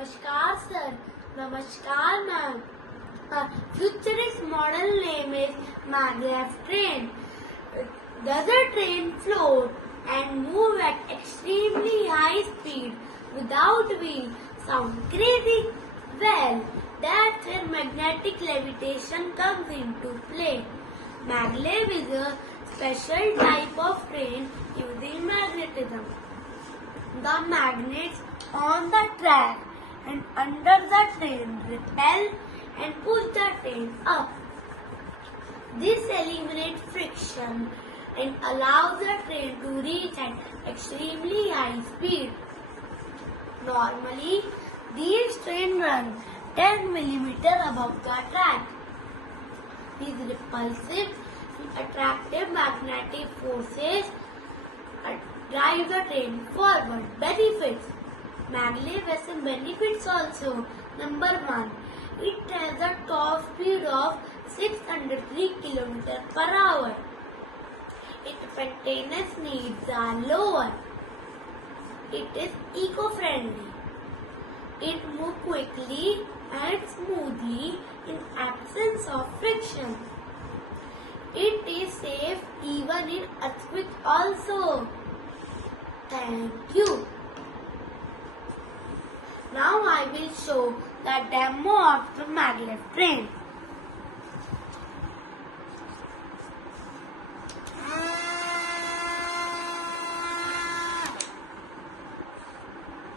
Namaskar sir. Namaskar ma'am. Futurist model name is maglev train. Does a train float and move at extremely high speed without wheels? Sound crazy? Well, that's where magnetic levitation comes into play. Maglev is a special type of train using magnetism. The magnets on the track and under the train repel and push the train up. This eliminates friction and allows the train to reach at extremely high speed. Normally, these trains run 10 mm above the track. These repulsive and attractive magnetic forces drive the train forward. Benefits. Maglev has some benefits also. Number 1. It has a top speed of 603 km per hour. Its maintenance needs are lower. It is eco-friendly. It moves quickly and smoothly in absence of friction. It is safe even in earthquake also. Thank you. Now I will show the demo of the maglev train.